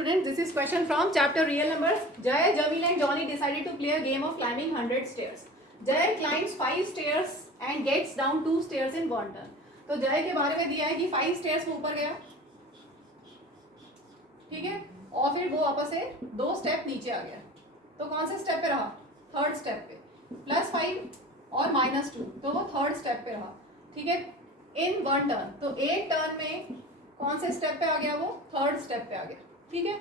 students, this is question from chapter real numbers. Jay, Jamil and Johnny decided to play a game of climbing 100 stairs. Jay climbs 5 stairs and gets down 2 stairs in one turn. तो जय के बारे में दिया है कि 5 stairs वो ऊपर गया, ठीक है, और फिर वो वापस से 2 स्टेप नीचे आ गया. तो कौन से स्टेप पे रहा? थर्ड स्टेप पे. +5 और -2, तो वो थर्ड स्टेप पे रहा, ठीक है, इन वन टर्न. तो एक टर्न में कौन से स्टेप पे आ गया? वो थर्ड स्टेप पे आ गया, ठीक है.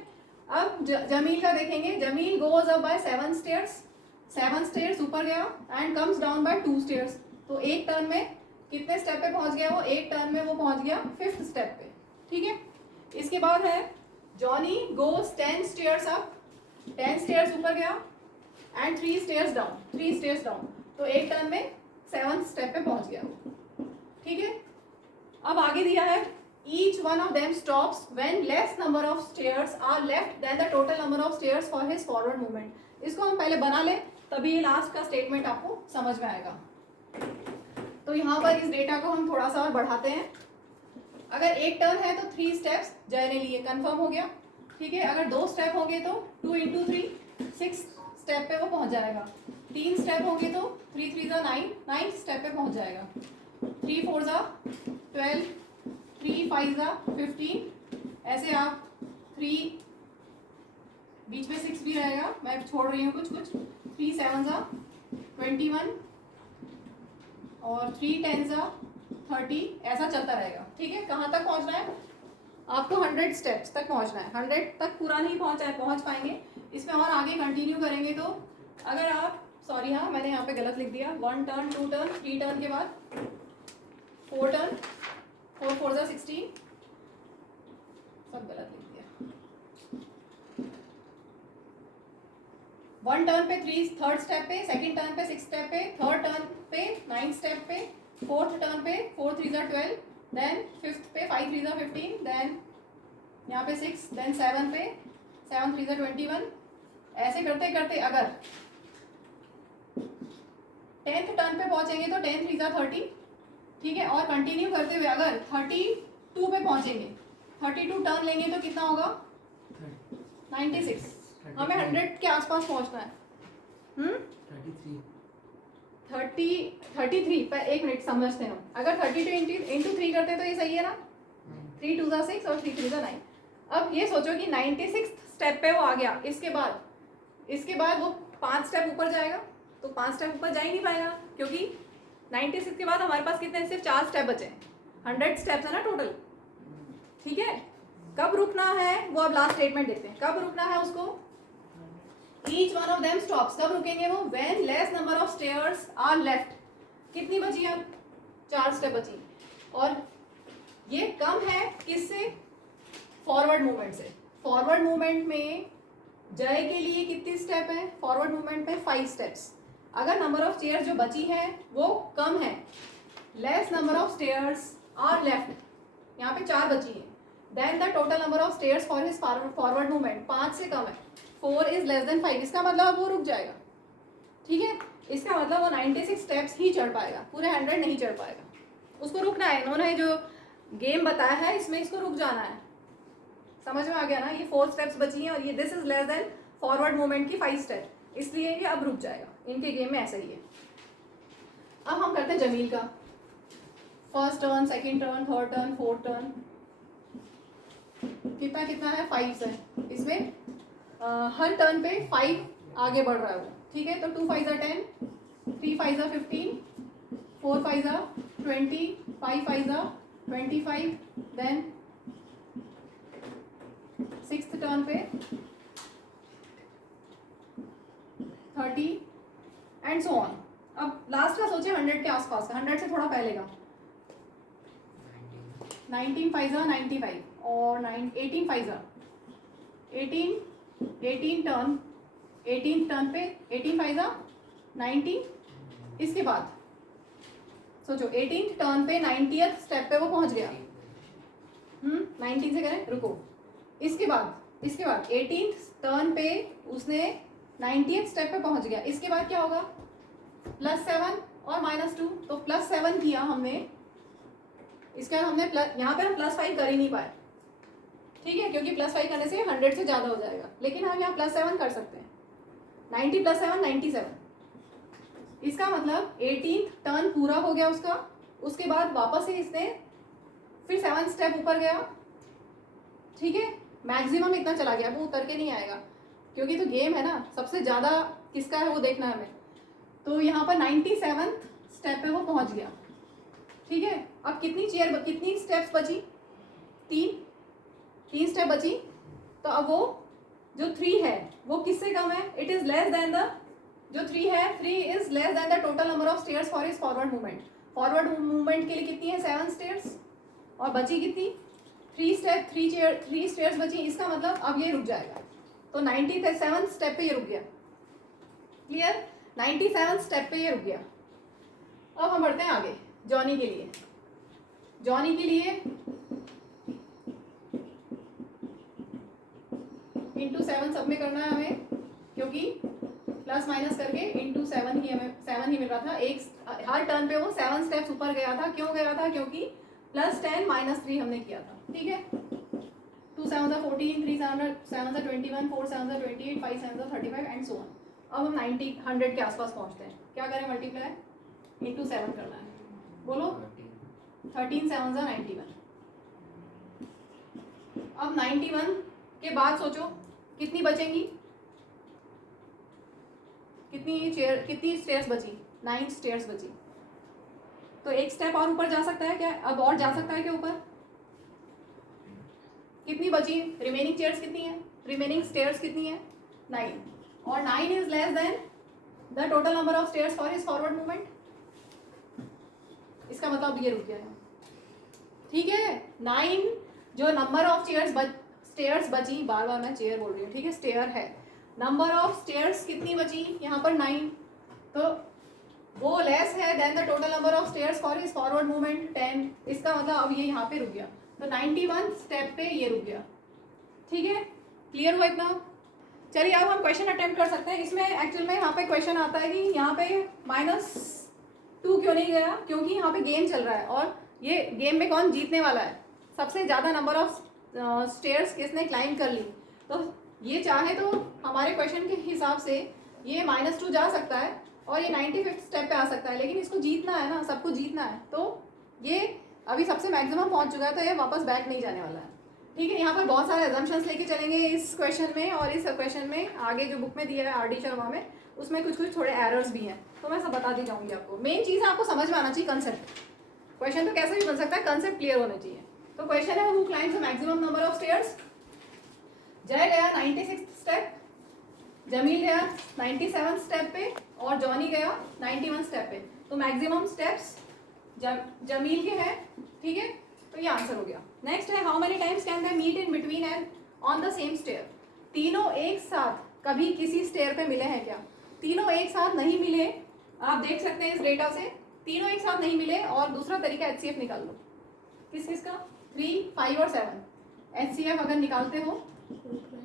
अब जमील का देखेंगे. Jamil goes up by 7 stairs. 7 stairs ऊपर गया and comes down by 2 stairs. तो एक टर्न में कितने स्टेप पे पहुंच गया? वो एक टर्न में वो पहुंच गया 5th स्टेप पे, ठीक है. इसके बाद है Johnny goes 10 stairs up. 10 stairs ऊपर गया and 3 stairs down. 3 stairs down. तो एक टर्न में 7th स्टेप पे पहुंच गया, ठीक है. अब आगे दिया है each one of them stops when less number of stairs are left than the total number of stairs for his forward movement. इसको हम पहले बना लें, तभी ये लास्ट का स्टेटमेंट आपको समझ में आएगा. तो यहाँ पर इस डेटा को हम थोड़ा सा और बढ़ाते हैं. अगर एक टर्न है तो 3 स्टेप्स जय ने लिए, कंफर्म हो गया, ठीक है. अगर 2 स्टेप होंगे तो 2 × 3 6 स्टेप पे वो पहुंच जाएगा. 3 स्टेप होंगे तो 3 × 3 = 9, 9 स्टेप पे पहुंच जाएगा. 3 × 4 = 12, 3 × 5 = 15. ऐसे आप 3 बीच में 6 भी रहेगा, मैं छोड़ रही हूँ कुछ. 3 × 7 = 21 और 3 × 10 = 30. ऐसा चलता रहेगा, ठीक है. कहाँ तक पहुँचना है आपको? 100 स्टेप्स तक पहुँचना है. 100 तक पूरा नहीं पहुँच पाएंगे. इसमें और आगे कंटिन्यू करेंगे तो अगर आप, सॉरी हाँ मैंने यहाँ पे गलत लिख दिया. 1 टर्न, 2 टर्न, 3 टर्न के बाद 4 टर्न, 4 × 4 = 16. सब गलत लिख दिया. 1 टर्न पे 3rd स्टेप पे, 2nd टर्न पे 6 स्टेप पे, 3rd टर्न पे 9 स्टेप पे, 4th टर्न पे 4 × 3 = 12, देन 5th पे 5 × 3 = 15, देन यहाँ पे 6, देन 7 पे 7 × 3 = 21. ऐसे करते करते अगर 10th टर्न पे पहुंचेंगे तो 10 × 3 = 30, ठीक है. और कंटिन्यू करते हुए अगर 32 पे पहुंचेंगे, 32 टर्न लेंगे तो कितना होगा? 96. हमें 100 के आसपास पहुंचना है. 33 पर एक मिनट समझते हैं हम. अगर 32 × 3 करते हैं तो ये सही है ना? 3 × 2 = 6 और 3 × 3 = 9. अब ये सोचो कि 96 स्टेप पे वो आ गया. इसके बाद वो 5 स्टेप ऊपर जाएगा. तो 5 स्टेप ऊपर जा ही नहीं पाएगा, क्योंकि 96 के बाद हमारे पास कितने? सिर्फ 4 स्टेप बचे. 100 स्टेप्स है ना टोटल, ठीक है. कब रुकना है वो अब लास्ट स्टेटमेंट देखते हैं. कब रुकना है उसको? Each one of them stops. कब रुकेंगे वो? When less number of stairs are left. कितनी बची अब? 4 स्टेप बची. और ये कम है किससे? फॉरवर्ड मूवमेंट से. फॉरवर्ड मूवमेंट में जय के लिए कितनी स्टेप है? फॉरवर्ड मूवमेंट में 5 स्टेप्स. अगर नंबर ऑफ स्टेयर्स जो बची है वो कम है, less number of stairs are left, यहाँ पे 4 बची है, then the total number of stairs for his forward movement 5 से कम है. 4 = 5. इसका मतलब वो रुक जाएगा, ठीक है. इसका मतलब वो 96 स्टेप्स ही चढ़ पाएगा, पूरे 100 नहीं चढ़ पाएगा. उसको रुकना है. इन्होंने जो गेम बताया है इसमें इसको रुक जाना है. समझ में आ गया ना? ये 4 स्टेप्स बची हैं और ये this is less than forward movement की 5 स्टेप, इसलिए ये अब रुक जाएगा. इनके गेम में ऐसा ही है. अब हम करते हैं जमील का. 1st turn, 2nd turn, 3rd turn, 4th turn. कितना है? 5 है. इसमें हर टर्न पे 5 आगे बढ़ रहा है वो, ठीक है. तो 2 × 5 = 10, 3 × 5 = 15, 4 × 5 = 20, 5 × 5 = 25, देन 6th टर्न पे 30 एंड सो ऑन. अब लास्ट का सोचे 100 के आसपास का, 100 से थोड़ा पहले का. 19 × 5 = 95 और 18 × 5 = 18 टर्न. 18th टर्न पे 18 × 5 = 90. इसके बाद सोचो 18th टर्न पे 90th स्टेप पे वो पहुंच गया. 19 से करें, रुको. इसके बाद 18th टर्न पे उसने 90th स्टेप पे पहुंच गया. इसके बाद क्या होगा? +7 और -2. तो +7 किया हमने. इसके बाद हमने यहाँ पे हम +5 कर ही नहीं पाए. ठीक है, क्योंकि +5 करने से 100 से ज़्यादा हो जाएगा, लेकिन हम यहाँ +7 कर सकते हैं। 90 + 7 97। इसका मतलब 18th टर्न पूरा हो गया उसका, उसके बाद वापस से इसने फिर 7 स्टेप ऊपर गया, ठीक है, मैक्सिमम इतना चला गया, वो उतर के नहीं आएगा, क्योंकि तो गेम है ना, सबसे ज़्यादा किसका है वो देखना है हमें। तो यहाँ पर 97 स्टेप पे वो पहुँच गया, ठीक है। अब कितनी स्टेप्स बची? 3 स्टेप बची। तो अब वो जो 3 है वो किससे कम है? It is less than the, जो 3 है 3 is less than the total number of stairs for his forward movement. Forward movement के लिए कितनी है? 7 स्टेयर्स, और बची कितनी? 3 स्टेयर्स बची। इसका मतलब अब ये रुक जाएगा, तो 97 स्टेप पे ये रुक गया। क्लियर? 97 स्टेप पे ये रुक गया। अब हम बढ़ते हैं आगे जॉनी के लिए। जॉनी के लिए इंटू 7 सब में करना है हमें, क्योंकि प्लस माइनस करके इंटू 7 ही हमें 7 ही मिल रहा था। एक हर टर्न पे वो 7 स्टेप्स ऊपर गया था। क्यों गया था? क्योंकि +10 -3 हमने किया था, ठीक है। 2 7 14, 3 7 21, 4 7 28, 5 7 35 एंड सो ऑन। अब हम 100 के आसपास पहुंचते हैं। क्या करें? मल्टीप्लाई इंटू 7 करना है। बोलो 13 7 91। अब 91 के बाद सोचो कितनी बचेंगी, कितनी स्टेयर्स बची? 9 स्टेयर्स बची। तो एक स्टेप और ऊपर जा सकता है क्या? अब और जा सकता है क्या ऊपर? कितनी बची? रिमेनिंग चेयर्स कितनी है? रिमेनिंग स्टेयर्स कितनी है? 9, और 9 is less than the total number of stairs for his forward movement. इसका मतलब ये रुक गया है, ठीक है। 9 जो नंबर ऑफ स्टेयर्स बची, बार बार मैं चेयर बोल रही हूँ, ठीक है, स्टेयर है। नंबर ऑफ स्टेयर्स कितनी बची यहाँ पर? 9, तो वो लेस है then the total number of stairs for his forward movement 10। इसका मतलब अब ये यहाँ पे रुक गया, तो 91 स्टेप पे ये रुक गया, ठीक है। क्लियर हुआ इतना? चलिए अब हम क्वेश्चन अटेम्प्ट कर सकते हैं। इसमें एक्चुअल में यहाँ पे क्वेश्चन आता है कि यहाँ पे -2 क्यों नहीं गया? क्योंकि यहाँ पे गेम चल रहा है, और ये गेम में कौन जीतने वाला है? सबसे ज़्यादा नंबर ऑफ स्टेयर्स किसने क्लाइंब कर ली। तो ये चाहे तो हमारे क्वेश्चन के हिसाब से ये -2 जा सकता है और ये 95th स्टेप पे आ सकता है, लेकिन इसको जीतना है ना, सबको जीतना है। तो ये अभी सबसे मैक्सिमम पहुंच चुका है, तो ये वापस बैक नहीं जाने वाला है, ठीक है। यहाँ पर बहुत सारे एजम्पशंस लेके चलेंगे इस क्वेश्चन में, और इस क्वेश्चन में आगे जो बुक में दिया है RD शर्मा में, उसमें कुछ थोड़े एरर्स भी हैं, तो मैं सब बताती जाऊँगी आपको। मेन चीज़ आपको समझ में आना चाहिए कंसेप्ट। क्वेश्चन तो कैसे भी बन सकता है, कंसेप्ट क्लियर होना चाहिए। तो क्वेश्चन है, who climbs the maximum number of stairs. जय गया 96th स्टेप, जमील गया 97 स्टेप पे, और जॉनी गया 91 स्टेप पे। तो मैक्सिमम स्टेप्स जमील के हैं, ठीक है। तो ये आंसर हो गया। नेक्स्ट है, how many times can they meet in between and on the same stair. तीनों एक साथ कभी किसी स्टेयर पे मिले हैं क्या? तीनों एक साथ नहीं मिले, आप देख सकते हैं इस डेटा से, तीनों एक साथ नहीं मिले। और दूसरा तरीका HCF निकाल लो। किस किस का? 3, 5 और 7। HCF अगर निकालते हो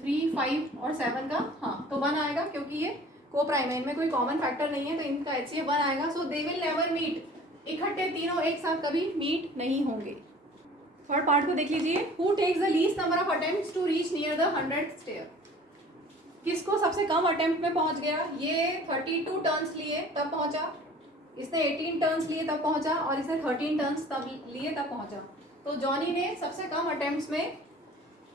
3, 5 और 7 का, हाँ, तो 1 आएगा, क्योंकि ये को प्राइम है, इनमें कोई कॉमन फैक्टर नहीं है, तो इनका HCF 1 आएगा। सो दे विल नेवर मीट, इकट्ठे तीनों एक साथ कभी मीट नहीं होंगे। थर्ड पार्ट को देख लीजिए, who takes the least number of attempts to reach near the 100th stair. किसको सबसे कम अटेम्प्ट में पहुंच गया? ये 32 टर्न्स लिए तब पहुंचा, इसने 18 टर्न्स लिए तब पहुंचा, और इसने 13 टर्न्स तब लिए तब पहुंचा। तो जॉनी ने सबसे कम अटेम्प्ट्स में,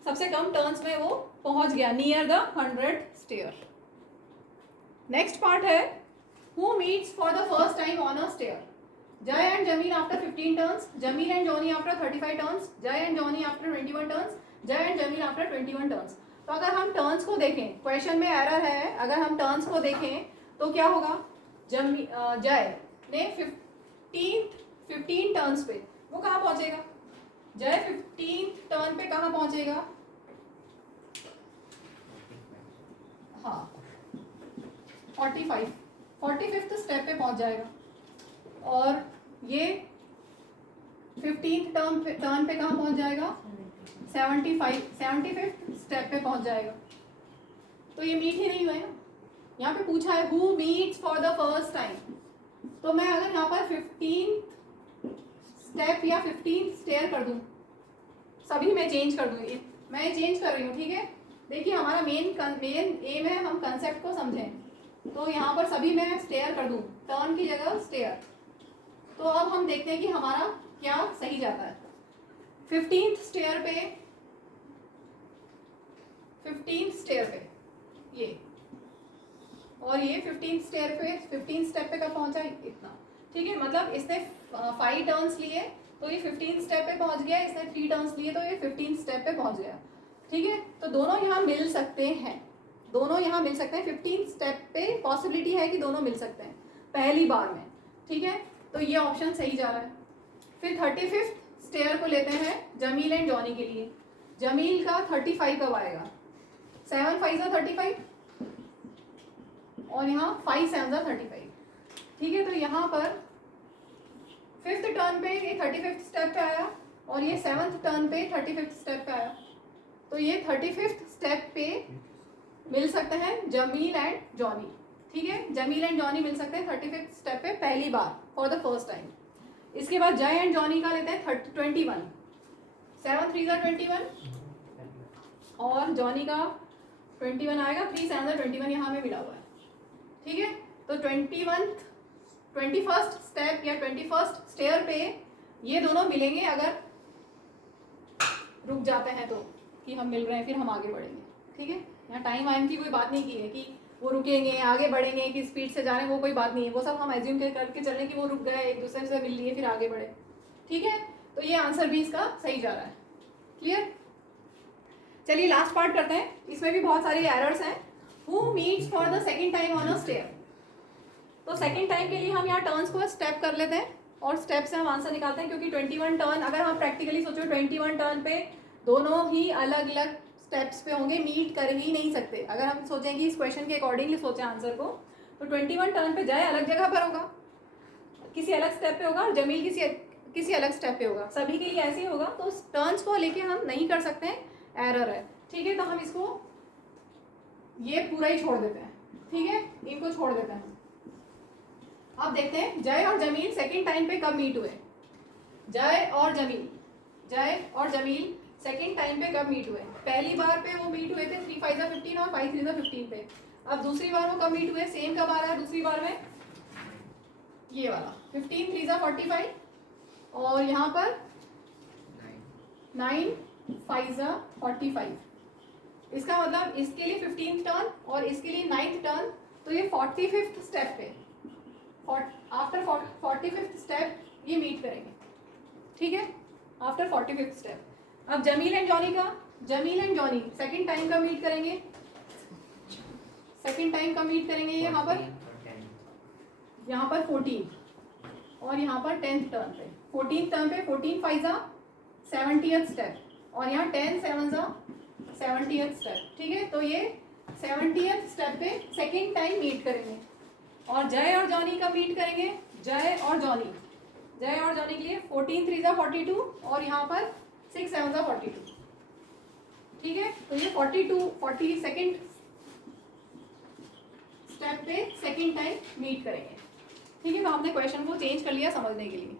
सबसे कम टर्न्स में वो पहुंच गया near the 100th stair. Next part है, who meets for the first time on a stair. Jai and Jamil after 15 turns, Jamil and Johnny after 35 turns, Jai and Johnny after 21 turns, Jai and Jamil after 21 turns। तो अगर हम turns को देखें, question में error है, अगर हम turns को देखें तो क्या होगा? जय ने 15 टर्न्स पे वो कहाँ पहुंचेगा? जय 15th टर्न पे कहाँ पहुंचेगा? हाँ, 45th स्टेप पे पहुंच जाएगा, और ये 15th टर्न पे कहाँ पहुंच जाएगा? 75th स्टेप पे पहुंच जाएगा। तो ये मीट ही नहीं हुआ है ना। यहाँ पे पूछा है who meets for the first time, तो मैं अगर यहाँ पर 15th स्टेप या 15th स्टेयर कर दूँ, सभी में चेंज कर दूँ, मैं चेंज कर रही हूँ, ठीक है। देखिए हमारा मेन एम है हम कंसेप्ट को समझें, तो यहाँ पर सभी मैं स्टेयर कर दूँ, टर्न की जगह स्टेयर। तो अब हम देखते हैं कि हमारा क्या सही जाता है। 15th स्टेयर पे, 15th स्टेयर पे ये, और ये 15th स्टेयर पे 15th स्टेप पे कब पहुंचा, इतना, ठीक है। मतलब इसने 5 टर्न्स लिए तो ये 15th स्टेप पे पहुंच गया, इसने 3 टर्न्स लिए तो ये 15th स्टेप पे पहुंच गया, ठीक है। तो दोनों यहाँ मिल सकते हैं, दोनों यहाँ मिल सकते हैं। 15th स्टेप पे पॉसिबिलिटी है कि दोनों मिल सकते हैं पहली बार में, ठीक है। तो ये ऑप्शन सही जा रहा है। फिर 35th स्टेयर को लेते हैं जमील एंड जॉनी के लिए। जमील का 35 कब आएगा, 7 5 35 और यहाँ 5 7 35, ठीक है। तो यहाँ पर 5th टर्न पे ये 35th स्टेप पे आया और ये 7th टर्न पे 35th स्टेप पे आया, तो ये 35th स्टेप पे मिल सकते हैं जमील एंड जॉनी, ठीक है। जमील एंड जॉनी मिल सकते हैं 35th स्टेप पे पहली बार फॉर द फर्स्ट टाइम। इसके बाद जय एंड जॉनी का लेते हैं 21, 7 3 21 और जॉनी का 21 आएगा, 3 7 21 यहाँ में मिला हुआ है, ठीक है। तो 21st स्टेप या 21st स्टेयर पे ये दोनों मिलेंगे अगर रुक जाते हैं तो, कि हम मिल रहे हैं फिर हम आगे बढ़ेंगे, ठीक है। यहाँ टाइम वाइम की कोई बात नहीं की है कि वो रुकेंगे आगे बढ़ेंगे कि स्पीड से जा रहे हैं, वो कोई बात नहीं है, वो सब हम एज्यूम करके चल रहे हैं कि वो रुक गए, एक दूसरे से मिल लिए फिर आगे बढ़े, ठीक है। तो ये आंसर भी इसका सही जा रहा है, क्लियर। चलिए लास्ट पार्ट करते हैं, इसमें भी बहुत सारी एरर्स हैं। Who meets for the second time on a stair. तो सेकेंड टाइम के लिए हम यहाँ टर्न्स को स्टेप कर लेते हैं और स्टेप से हम आंसर निकालते हैं, क्योंकि 21 टर्न अगर हम प्रैक्टिकली सोचो 21 टर्न पे दोनों ही अलग अलग स्टेप्स पे होंगे, मीट कर ही नहीं सकते। अगर हम सोचेंगे इस क्वेश्चन के अकॉर्डिंगली सोचें आंसर को, तो 21 टर्न पे जय अलग जगह पर होगा, किसी अलग स्टेप पे होगा, और जमील किसी अलग स्टेप पे होगा, सभी के लिए ऐसे ही होगा। तो टर्न्स को लेके हम नहीं कर सकते हैं, एरर है, ठीक है। तो हम इसको ये पूरा ही छोड़ देते हैं, ठीक है, इनको छोड़ देते हैं। अब देखते हैं जय और जमील सेकेंड टाइम पे कब मीट हुए। जय और जमील सेकेंड टाइम पे कब मीट हुए। पहली बार पे वो मीट हुए थे 3 5 15 और 5 3 15 पे। अब दूसरी बार वो कब मीट हुए, सेम कब आ रहा है दूसरी बार में, ये वाला 15 3 45 और यहाँ पर 9 5 45। इसका मतलब इसके लिए 15th टर्न और इसके लिए 9th टर्न, तो ये 45th स्टेप पे, आफ्टर 45th स्टेप ये मीट करेंगे, ठीक है, आफ्टर 45th स्टेप। अब Jamil and Johnny second time का मीट करेंगे, यहाँ पर 14 और यहाँ पर 10th टर्न पे, 14th टर्न पे 14 5 70th स्टेप और यहाँ 10 7 70th स्टेप, ठीक है। तो ये 70th स्टेप पे सेकेंड टाइम मीट करेंगे और जय और जॉनी का मीट करेंगे। जय और जॉनी के लिए 14 3 42 और यहाँ पर 6 7 42, ठीक है। तो ये 42 स्टेप पे सेकेंड टाइम मीट करेंगे, ठीक है। तो हमने क्वेश्चन को चेंज कर लिया समझने के लिए।